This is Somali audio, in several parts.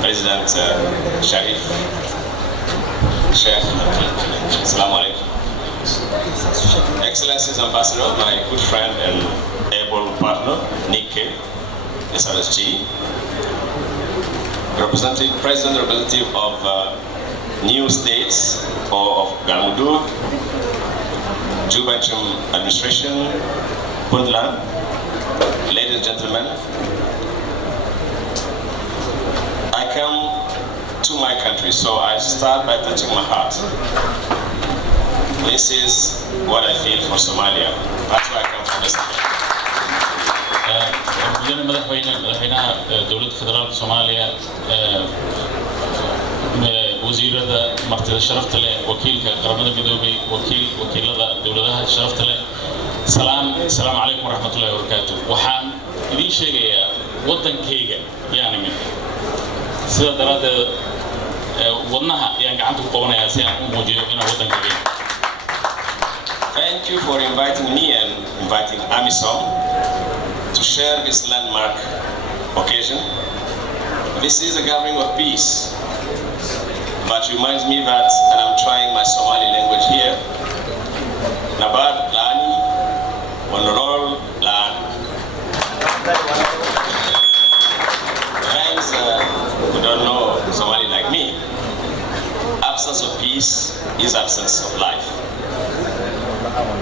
President Shariif, Sheikh, Assalamu alaikum. Excellencies, Ambassador, my good friend and able partner, Nikke, SRSG, President representative of new states or of Galmudug, Juba administration, Puntland, ladies and gentlemen, I come to my country, so I start by touching my heart. This is what I feel for Somalia. That's why I come from this country. madaxweynaha dowladda federaalka Soomaaliya wasiirada martida sharafta leh wakiilka qaramada midoobay wakiilada dowladaha sharafta leh salaamu calaykum waraxmatullaahi wabarakaatuh. waxaan idin sheegayaa wadankayga yaani mid sida daraadeed wadnaha ayaan gacanta ku qabanayaa si aan u muujiyo inaan wadankayga. Thank you for inviting me and inviting AMISOM to share this landmark occasion. This is a gathering of peace, but reminds me that, and I'm trying my Somali language here, Nabad Lani, Honorol Lan. Friends who don't know Somali like me, absence of peace is absence of life.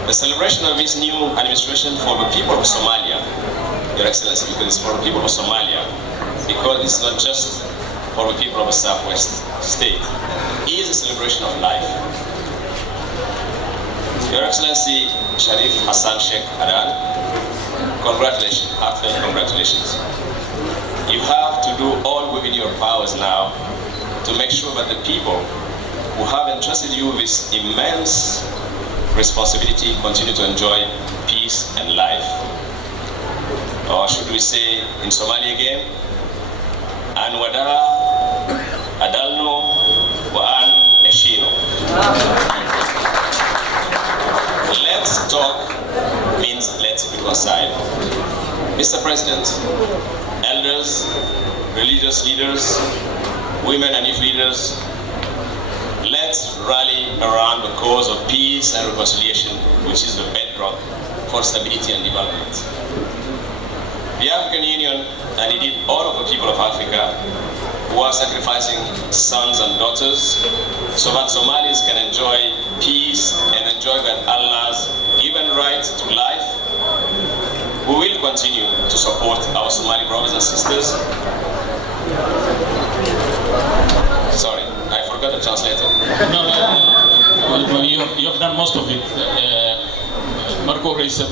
The celebration of this new administration for the people of Somalia, Your Excellency, because it's for the people of Somalia, because it's not just for the people of the Southwest state, it is a celebration of life. Your Excellency, Shariif Xasan Sheikh Adan, congratulations, heartfelt congratulations. You have to do all within your powers now to make sure that the people who have entrusted you with this immense responsibility continue to enjoy peace and life. Or should we say in Somali again, An wada adalno wa an eshino. Let's talk means let's reconcile. Mr. President, elders, religious leaders, women and youth leaders, let's rally around the cause of peace and reconciliation, which is the bedrock for stability and development. The African Union, and indeed all of the people of Africa, who are sacrificing sons and daughters so that Somalis can enjoy peace and enjoy that Allah's given right to life, we will continue to support our Somali brothers and sisters. Sorry, I forgot the translator. No, you have done most of it. markuu raysad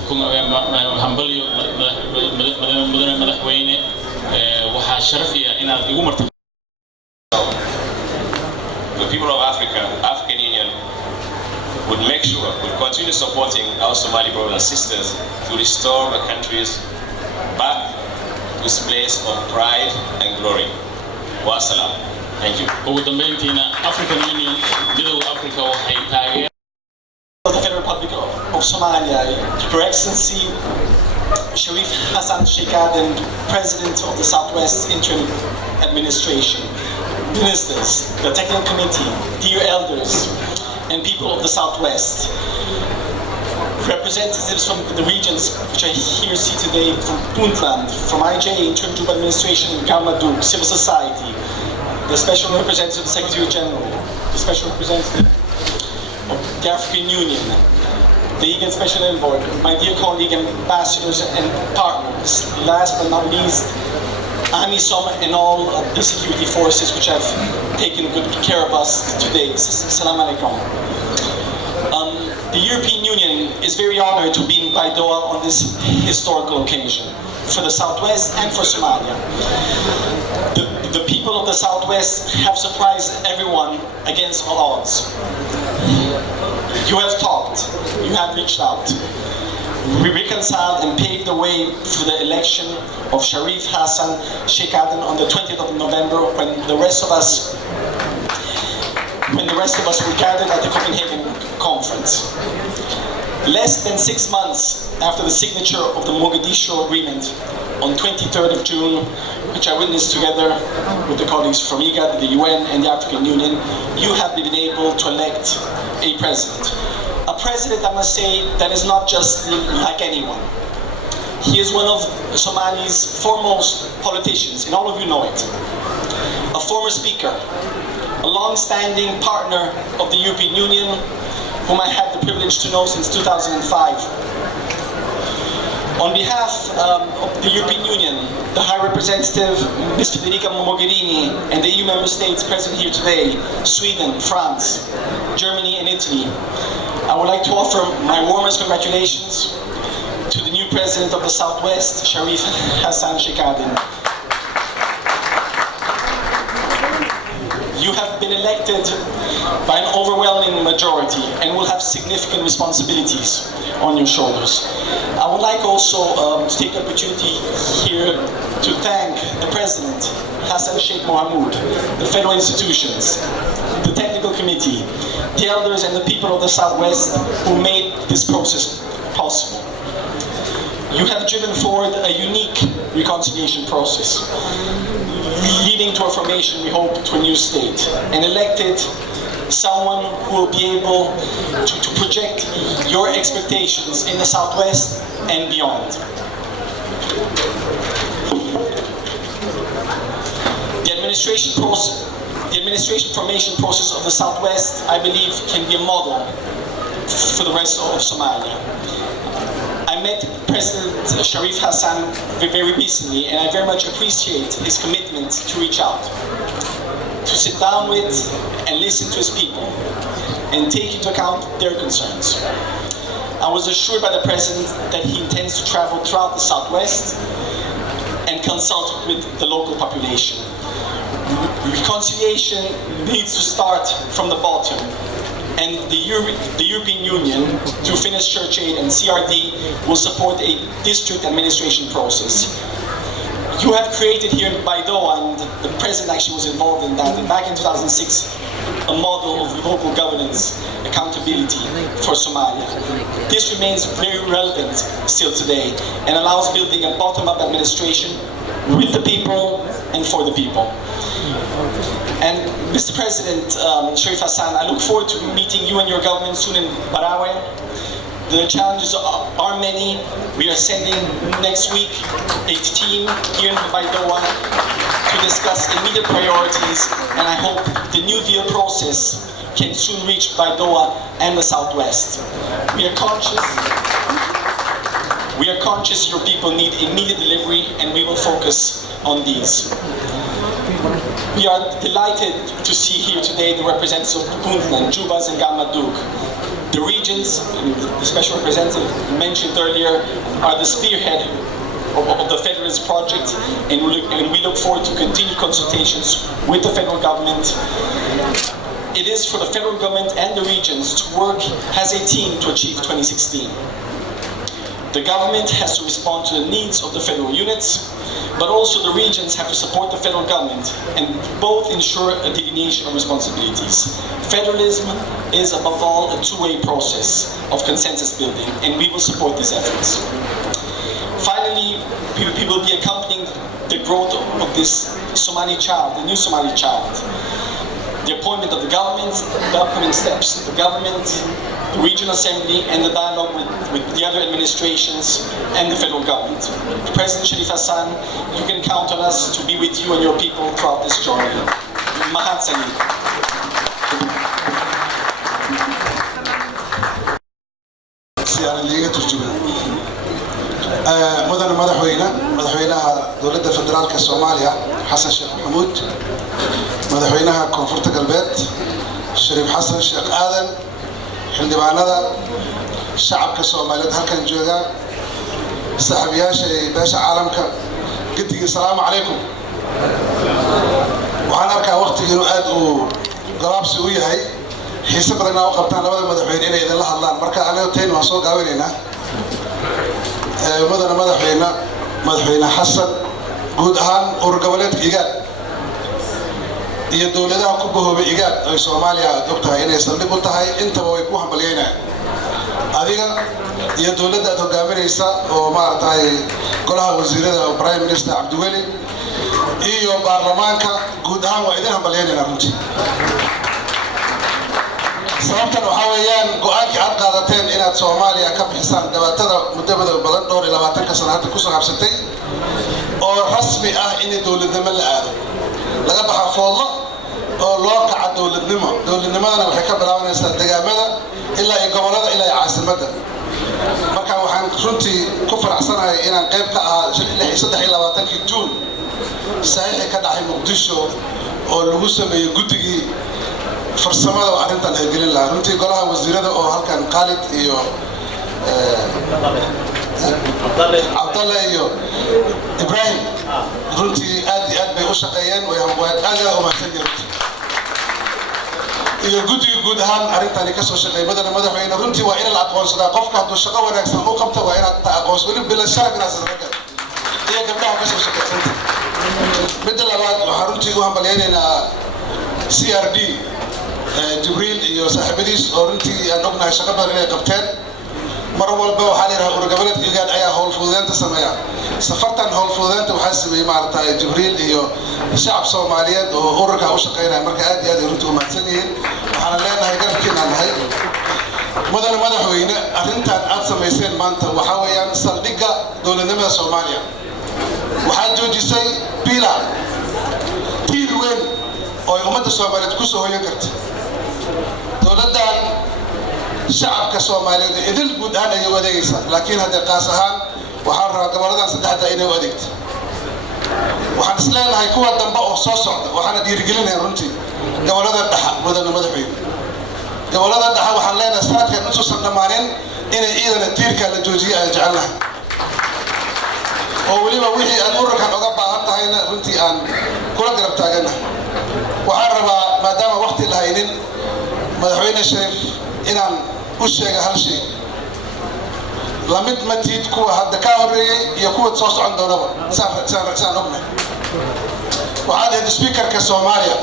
hambalyo madaxweyne waxaa sharafiya inaad igu marto. The people of Africa, African Union, would make sure we'll continue supporting our Somali brothers and sisters to restore the countries back to its place of pride and glory. Wassalam. Thank you. ugu dambeyntiina African Union midowga Africa waxay taageereen the Federal Republic of Somalia, Your Excellency Shariif Xasan Sheikh Adan, President of the Southwest Interim Administration, Ministers, the Technical Committee, dear elders, and people of the Southwest, representatives from the regions which I here see today, from Puntland, from IJ, Interim Juba Administration, Galmudug, civil society, the Special Representative of the Secretary General, the Special Representative of the African Union, the EGAN Special Envoy, my dear colleague ambassadors and partners, last but not least, AMISOM and all the security forces which have taken good care of us today. Assalamu alaikum. The European Union is very honored to be in Baidoa on this historical occasion for the Southwest and for Somalia. The people of the Southwest have surprised everyone against all odds. You have talked, you have reached out. We reconciled and paved the way for the election of Shariif Xasan Sheikh Adan on the 20th of November when the rest of us were gathered at the Copenhagen conference. Less than 6 months after the signature of the Mogadishu Agreement on 23rd of June, which I witnessed together with the colleagues from IGAD, the UN, and the African Union, you have been able to elect a president. A president, I must say, that is not just like anyone. He is one of Somalia's foremost politicians, and all of you know it. A former speaker, a long-standing partner of the European Union, whom I had the privilege to know since 2005. On behalf of the European Union, the High Representative, Ms. Federica Mogherini, and the EU member states present here today, Sweden, France, Germany, and Italy, I would like to offer my warmest congratulations to the new President of the Southwest, Shariif Xasan. You have been elected by an overwhelming majority and will have significant responsibilities on your shoulders. I would like also to take the opportunity here to thank the President, Hassan Sheikh Mohamud, the federal institutions, the technical committee, the elders and the people of the Southwest who made this process possible. You have driven forward a unique reconciliation process, leading to a formation, we hope, to a new state, and elected someone who will be able to project your expectations in the Southwest and beyond. The administration formation process of the Southwest, I believe, can be a model for the rest of Somalia. I met President Shariif Xasan very recently, and I very much appreciate his commitment to reach out, to sit down with and listen to his people, and take into account their concerns. I was assured by the President that he intends to travel throughout the Southwest and consult with the local population. Reconciliation needs to start from the bottom, and the European Union, through Finnish Church Aid and CRD, will support a district administration process. You have created here in Baydhabo, and the President actually was involved in that, and back in 2006, a model of local governance accountability for Somalia. This remains very relevant still today and allows building a bottom-up administration with the people and for the people. And Mr. President Shariif Xasan, I look forward to meeting you and your government soon in Barawe. The challenges are many. We are sending next week a team here in Baydhabo to discuss immediate priorities, and I hope the New Deal process can soon reach Baydhabo and the Southwest. We are conscious your people need immediate delivery, and we will focus on these. We are delighted to see here today the representatives of Puntland, Jubas, and Galmudug. The regions, the special representative mentioned earlier, are the spearhead of the Federalist project, and we look forward to continued consultations with the federal government. It is for the federal government and the regions to work as a team to achieve 2016. The government has to respond to the needs of the federal units, but also the regions have to support the federal government and both ensure a delineation of responsibilities. Federalism is above all a two-way process of consensus building, and we will support these efforts. Finally, we will be accompanying the growth of this Somali child, the new Somali child. The appointment of the government, the upcoming steps of the government, the regional assembly, and the dialogue with the other administrations and the federal government. President Shariif Xasan, you can count on us to be with you and your people throughout this journey. Mahad Sani. مدن مدحوينها دولة فدرال كالصوماليا حسن شيخ محمود مدحوينها كونفورت قلبات شريف حسن شيخ آدم حلدبانada shacabka Soomaaliyeed halkan jooga saxabiyaasha beesha caalamka guddiga salaamu calaykum waxaan arkaa waqtigiinu aad u galaabsi u yahay xiisa badan oo qabtaan labada madaxweyne inay idin la hadlaan marka anaga teen waan soo gaabinaynaa madaxweyne Xasan guud ahaan urur goboleedka IGAD iyo dawladaha ku bahoobay IGAD ay Soomaaliya ogtahay inay saldhig u tahay intaba way ku hambalyeynayaan adiga iyo dawladda aad hogaaminaysa oo maaragtay golaha wasiirada oo Prime Minister Cabdiweli iyo baarlamaanka guud ahaan waa idin hambalyeynayna runtii sababtan waxa weeyaan go'aankii aad qaadateen inaad Soomaaliya ka bixisaan dhibaatada muddo badan dhowr iyo 20 sano hadda ku soo habsatay oo rasmi ah in dawladnimo la aado laga baxa foollo oo loo kaca dawladnimadana waxay ka bilaabanaysaa deegaamada ilaa iyo gobolada ilaa iyo caasimadda marka waxaan runtii ku faraxsanahay inaan qayb ka ahaa 23 Juun saxiix ka dhacay Muqdisho oo lagu sameeyay guddigii farsamada oo arrintan ay gelin lahaa runtii golaha wasiirada oo halkan Khalid iyo Abdallah iyo Ibrahim runtii aad bay u shaqeeyeen way aad u mahadsanyihiin iyo guddiga guud ahaan arrintan ka soo shaqeeyay madaxweyne runtii waa in la aqoonsadaa qofka hadduu shaqo wanaagsan u qabto waa inaad aqoonsato weli bila sharaf inaad sameeyay iyo gabdhaha ka soo shaqeeyay midda labaad waxaan runtii u hambalyeynaa CRD Jibriil iyo saaxiibadiis oo runtii aan ognahay shaqo badan inay qabteen mar walba waxaa la yiraahdaa ururgoboleedka IGAD ayaa hawl fududeynta sameeya safartan hawl fududeynta waxaa sameeyay maaragtay Jibriil iyo shacab Soomaaliyeed oo ururka u shaqeynaya marka aad iyo aad runtii u mahadsan yihiin waxaan leenahay garabkiina nahay madaxweyne arrintan aad sameyseen maanta waxa weeyaan saldhigga dawladnimada Soomaaliya waxaad joojisay bila tiir weyn oo ummadda Soomaaliyeed ku soo hoyan karta dawladdan shacabka Soomaaliyeed idil guud ahaan ay wadeegaysa laakiin hadda qaas ahaan waxaan rabaa goboladan saddexda inay u adeegto waxaan isleenahay kuwa dambe oo soo socda waxaan dhiirigelinayaa runtii gobolada dhexe madaxweyne gobolada dhexe waxaan leenahay sanadkan intuusan dhamaanin inay ciidana tiirka la joojiyo aan jecelnahay oo weliba wixii aad ururkan uga baahan tahayna runtii aan kula garab taaganahay waxaan rabaa maadaama waqti la haynin madaxweyne Shariif inaan u sheega hal shay lamid matid kuwa hadda ka horeeyay iyo kuwa soo socon doonaba saan ognahay waxaad ahayd speakerka Soomaaliya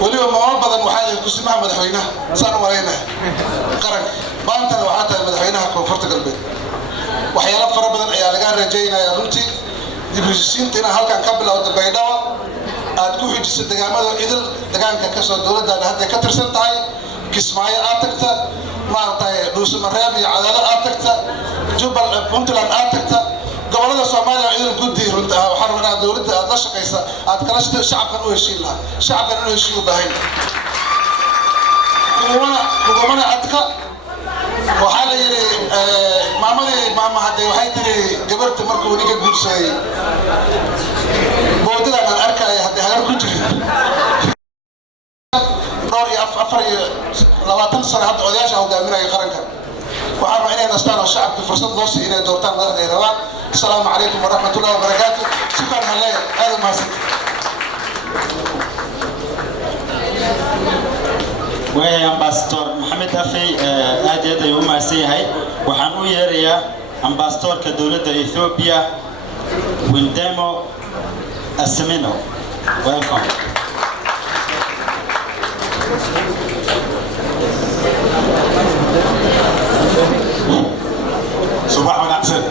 weliba maamul badan waxaad ahayd kusimaha madaxweynaha saan u maraynahay qaranka maantana waxaad tahay madaxweynaha koonfurta galbeed waxyaalo fara badan ayaa laga rajaynayaa runtii dib u heshiisiinta inaan halkan ka bilowdo Baydhabo aad ku xijisay deegaamada idil deegaanka ka soo dawladda hadda ka tirsan tahay Kismaayo aad tagta maartay Dhuusamareeb iyo Cadaadad aad tagta Jubal Puntland aad tagta gobolada Soomaaliya idil guddi runtii waxaan rabaa dawladda aad la shaqeysa aad kala shacabkan u heshiin lahaa shacabkan u heshiin u baahan kuwana adka waxaa la yiri maama hadday waxay tiri gabarta markuu niga guursaday boodada aan arkay hadday hagar ku jirin dhowr iyo 24 sano hadda odayaasha hogaaminaya qaranka waxaan rabaa inay nastaan oo shacabka fursad loo siiyo inay doortaan madaxda ay rabaan assalaamu calaykum waraxmatullaahi wabarakaatuh shukran halay aad u mahadsan وهي أمباسطور محمد أفي آدي يوم أسيهاي وحنو يريا أمباسطور كدولة إثيوبيا ويندمو أسمينو ويلكم صباح ونعسل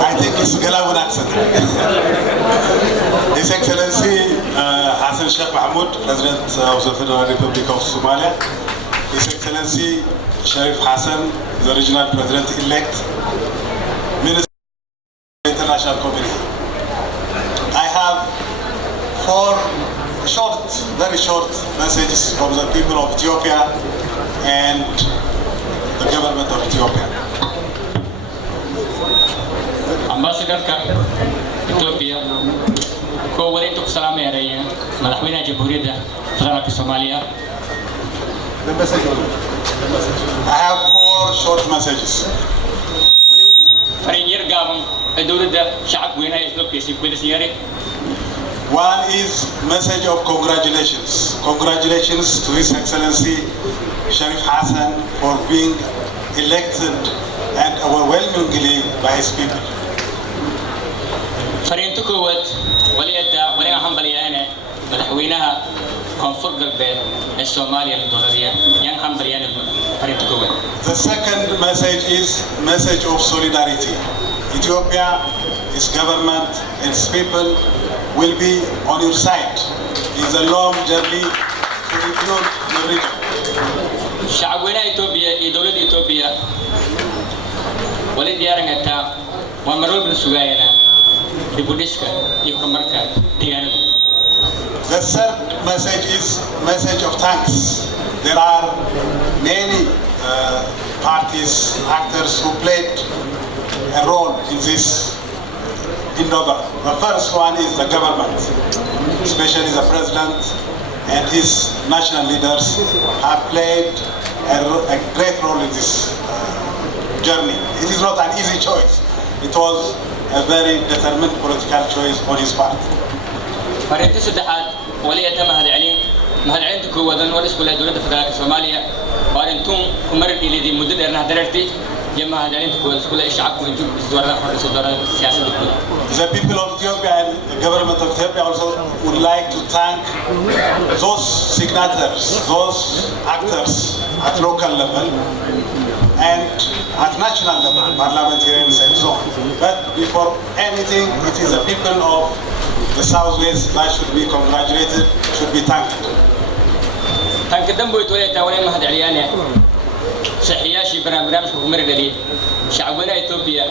I think it's Gala ونعسل His Excellency Xasan Sheikh Mahmoud, President of the Federal Republic of Somalia, His Excellency Shariif Xasan, the Regional President-elect, Minister of the International Community. I have 4 very short messages from the people of Ethiopia and the government of Ethiopia. Ambassador Ethiopia كو وليتو سلام يا ريان مدحوينا جمهورية فدرالك الصومالية. I have 4 short messages. فرين يرجع الدولة شعب وينا يسلك يسيب كل سيارة. One is message of congratulations. Congratulations to His Excellency Shariif Xasan for being elected and overwhelmingly by his people. فرين تكوت وليدا ولينا هم بليانة مدحوينها koonfur galbeed ee Soomaaliya la dooradiya yan hambaliyaan farinta koowaad. The second message is message of solidarity. Ethiopia, its government, its people will be on your side. It's a long journey to improve the region. shacabweynaha Ethiopia iyo dowladda Ethiopia wali diyaarinaytaa waa mar walba la sugaayana dib u dhiska iyo horumarka deegaanada. The third message is message of thanks. There are many parties, actors who played a role in this endeavor. The first one is the government, especially the president and his national leaders have played a great role in this journey. It is not an easy choice. It was a very determined political choice on his part. farinta saddexaad wali tama mahadcelinta koowaad oo isku leh dowladda federaalka Soomaaliya farintum kumar ilidi muddo dheerna darartay iyo mahadcelinta koowaad isku leh shacabku intuu isdoorada siyaasadda guud. The people of Ethiopia and the government of Ethiopia also would like to thank those signatories, those actors at local level and at national level, parliamentarians and so on. But before anything, it is the people of the Southwest that should be congratulated, should be thanked. Thank you dambo itole tawale mahadceliyaan saxiyaashii barnaamijka ku margaliyay shacabweynaha Ethiopia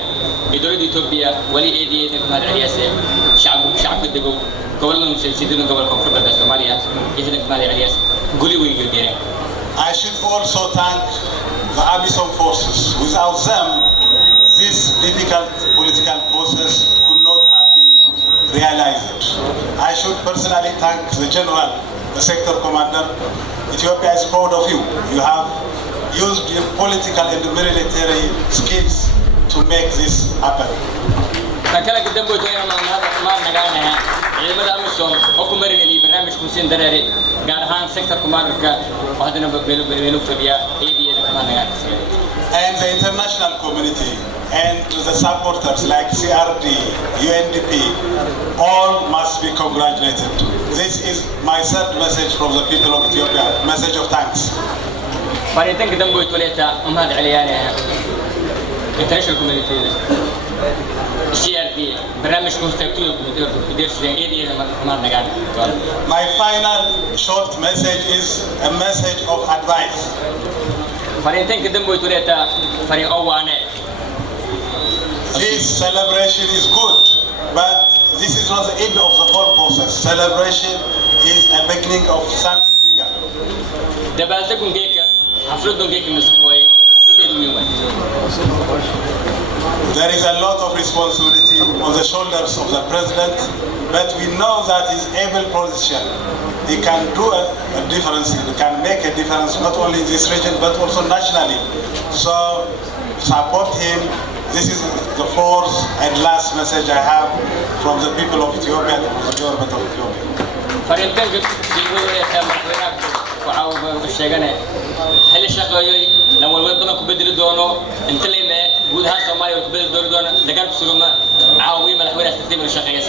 iyo dowladda Ethiopia wali eediyay mahadceliyay shacabka dego gobolada muslimiinta gobolka koonfur galbeed Soomaaliya iyo mahadceliyay guli weyn geeyeen. I should also thank the AMISOM forces. Without them, this difficult political process could not have been realized. I should personally thank the general, the sector commander. Ethiopia is proud of you. You have used your political and military skills to make this happen. kala kadambo toyana ma nagaanaha ciidamada AMISOM oo ku marinayay barnaamijku siin dareere gaar ahaan sector commander-ka waxaadna beelo fadhiya ADA ma nagaanaha. And the international community and the supporters like CRD, UNDP, all must be congratulated. This is my third message from the people of Ethiopia, message of thanks. farintan kadambo itoleta mahadceliyaan international community CRD barnaamijku taagtiyo kudirsan ADA ma nagaanaha. My final short message is a message of advice. farintan kadambo itoleta farin owane. This celebration is good, but this is not the end of the whole process. Celebration is a beginning of something bigger. dabaaldegun geeka xafladun geeka maskoy xafladeedu weyn way. There is a lot of responsibility on the shoulders of the president, but we know that he's able politician. He can do a difference, he can make a difference not only in this region but also nationally. So support him. This is the fourth and last message I have from the people of Ethiopia and the government of Ethiopia. farintan sidoo madaxweynaha waxaa sheeganay hal shaqeeyay la walwal badan ku bedeli doono inta leeyahay guud ahaan Soomaaliya ku bedeli doono dagaalka sugama caawiye madaxweynaha tartiib shaqeeyay.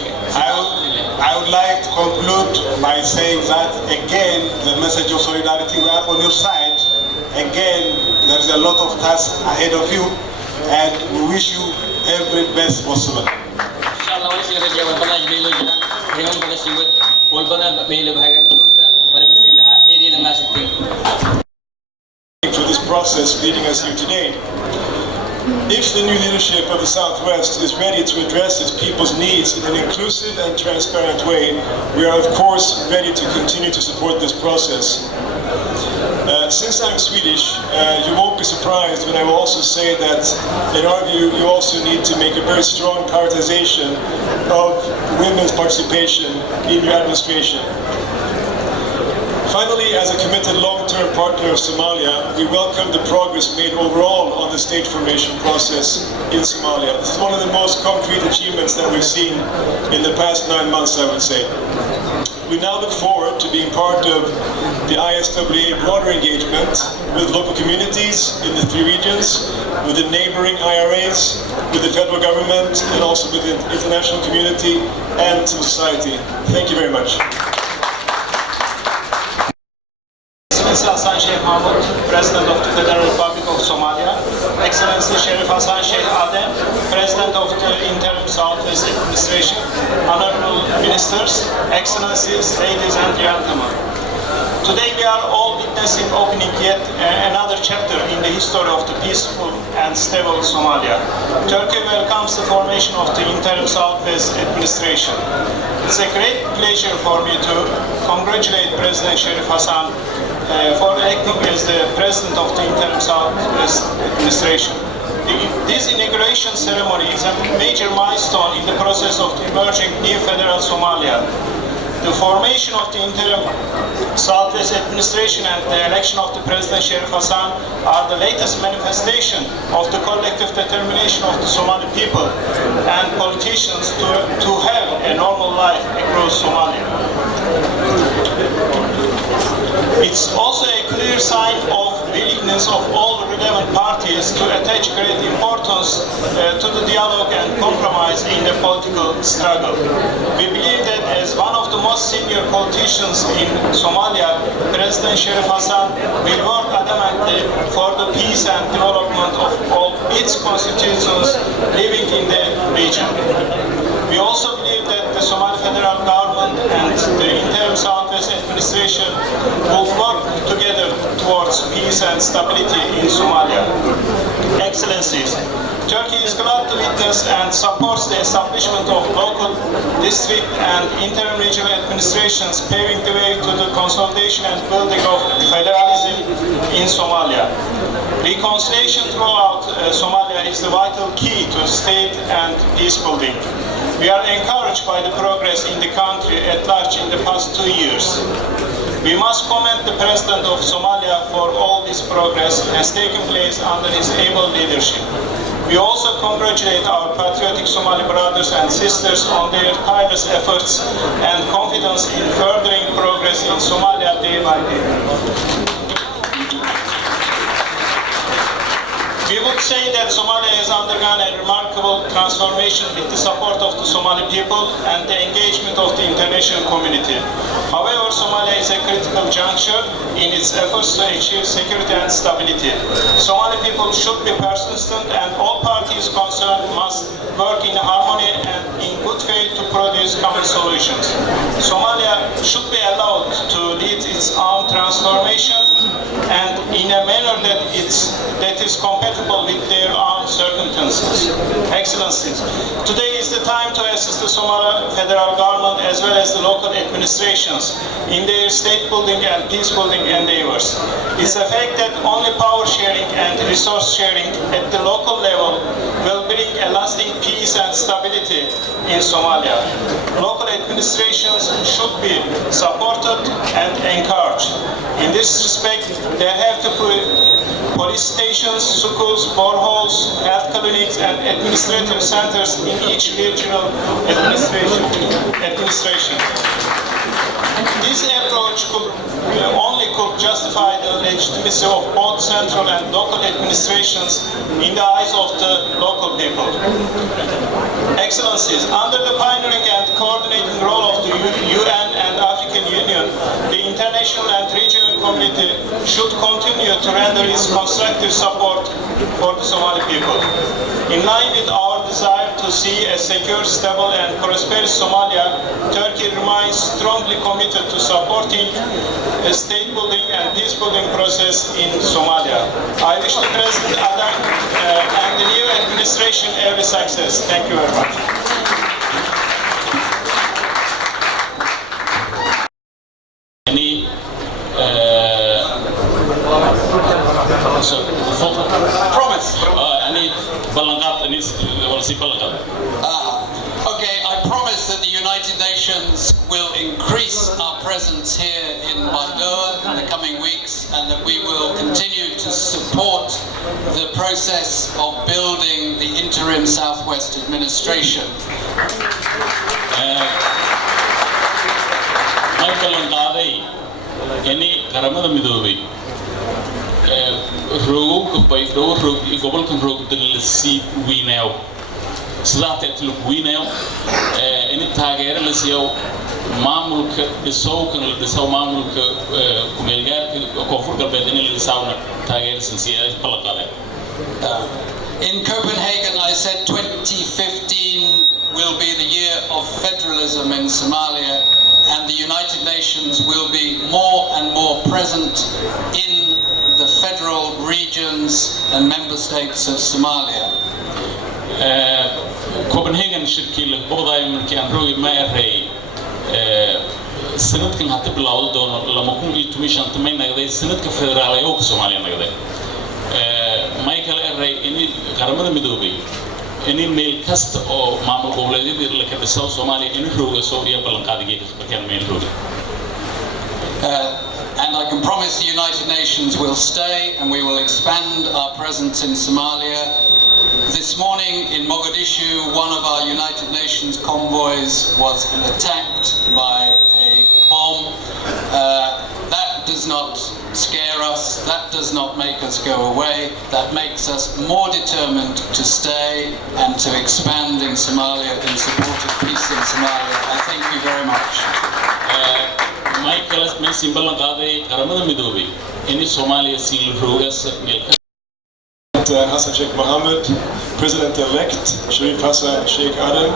I would like to conclude by saying that again the message of solidarity, we are on your side. Again, there is a lot of tasks ahead of you and we wish you every best possible. Inshallah wala sii rajaa wal badan meelo jira reewan badan sii wad wal badan meelo bahayaan doonta wala basi laha eedina maasintay. For this process leading us here today. If the new leadership of the Southwest is ready to address its people's needs in an inclusive and transparent way, we are of course ready to continue to support this process. Since I'm Swedish, you won't be surprised when I will also say that in our view you also need to make a very strong prioritization of women's participation in your administration. Finally, as a committed long-term partner of Somalia, we welcome the progress made overall on the state formation process in Somalia. This is one of the most concrete achievements that we've seen in the past 9 months, I would say. We now look forward to being part of the ISWA broader engagement with local communities in the 3 regions, with the neighboring IRAs, with the federal government, and also with the international community and civil society. Thank you very much. Excellency Hassan Sheikh Mahmoud, President of the Federal Republic of Somalia, Excellency Shariif Hassan Sheikh Adem, President of the Interim Southwest Administration, Honorable Ministers, Excellencies, ladies and gentlemen. Today we are all witnessing opening yet another chapter in the history of the peaceful and stable Somalia. Turkey welcomes the formation of the Interim Southwest Administration. It's a great pleasure for me to congratulate President Shariif Hassan for acting as the President of the Interim Southwest Administration. This inauguration ceremony is a major milestone in the process of the emerging new federal Somalia. The formation of the Interim Southwest Administration and the election of the President Shariif Hassan are the latest manifestation of the collective determination of the Somali people and politicians to have a normal life across Somalia. It's also a clear sign of willingness of all relevant parties to attach great importance to the dialogue and compromise in the political struggle. We believe that as one of the most senior politicians in Somalia, President Shariif Hassan will work adamantly for the peace and development of all its constituents living in the region. We also believe that the Somali federal government and the Interim Southwest Administration will work together towards peace and stability in Somalia. Excellencies, Turkey is glad to witness and supports the establishment of local, district and interim regional administrations, paving the way to the consolidation and building of federalism in Somalia. Reconciliation throughout Somalia is the vital key to state and peace building. We are encouraged by the progress in the country at large in the past 2 years. We must commend the President of Somalia for all this progress has taken place under his able leadership. We also congratulate our patriotic Somali brothers and sisters on their tireless efforts and confidence in furthering progress in Somalia day by day. We would say that Somalia has undergone a remarkable transformation with the support of the Somali people and the engagement of the international community. However, Somalia is a critical juncture in its efforts to achieve security and stability. Somali people should be persistent and all parties concerned must work in harmony and in good faith to produce common solutions. Somalia should be allowed to lead its own transformation and in a manner that is compatible with their own circumstances. Excellencies, today is the time to assist the Somali federal government as well as the local administrations in their state building and peace building endeavors. It's a fact that only power sharing and resource sharing at the local level will bring a lasting peace and stability in Somalia. Local administrations should be supported and encouraged. In this respect, they have to put police stations, schools, boreholes, health clinics, and administrative centers in each regional administration. This approach only could justify the legitimacy of both central and local administrations in the eyes of the local people. Excellencies, under the pioneering and coordinating role of the UN and African Union, the international and regional community should continue to render its constructive support for the Somali people. In line with our desire to see a secure, stable and prosperous Somalia, Turkey remains strongly committed to supporting a state building and peace building process in Somalia. I wish the President Adam and the new administration every success. Thank you very much. Promise. Okay, I promise that the United Nations will increase our presence here in Baydhabo in the coming weeks and that we will continue to support the process of building the Interim Southwest Administration. roogowka baydhabo gobolkan roogda la sii weynayo sidaata inta lagu weynayo in taageero la siiyo maamulka dhisowkan la dhisow maamulka kumeelgaarka koonfur galbeed in la dhisawna taageersan si ay kala qaadeen. In Copenhagen, I said 2015 will be the year of federalism in Somalia, and the United Nations will be more and more present in the federal regions and member states of Somalia. Copenhagen shirkii la boqday markii aan roogi ma array sanadkan hadda bilowdo doono 2015 may nagday sanadka federaalka oo Soomaaliya nagday Michael array in qaramada midoobay in meel kasta oo maamul goboleedyada la ka dhiso Soomaaliya in rooga soo iyo ballan qaadigeeda markaan meel rooga. And I can promise the United Nations will stay and we will expand our presence in Somalia. This morning in Mogadishu, one of our United Nations convoys was attacked by a bomb. That does not scare us, that does not make us go away, that makes us more determined to stay and to expand in Somalia in support of peace in Somalia. I thank you very much. Michael Messi ballan qaaday qaramada midoobay in Soomaaliya si roogas meel Hassan Sheikh Mohammed, President-elect Shariif Hassan Sheikh Adam.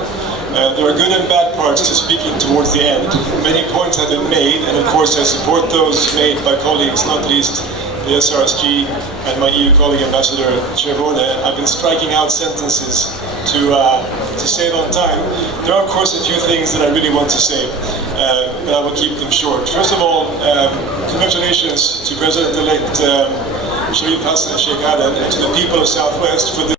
There are good and bad parts to speaking towards the end. Many points have been made, and of course I support those made by colleagues, not least the SRSG and my EU colleague Ambassador Chervone. I've been striking out sentences to save on time. There are of course a few things that I really want to say, but I will keep them short. First of all, congratulations to President-elect Shariif Hassan Sheikh Adam and to the people of Southwest for the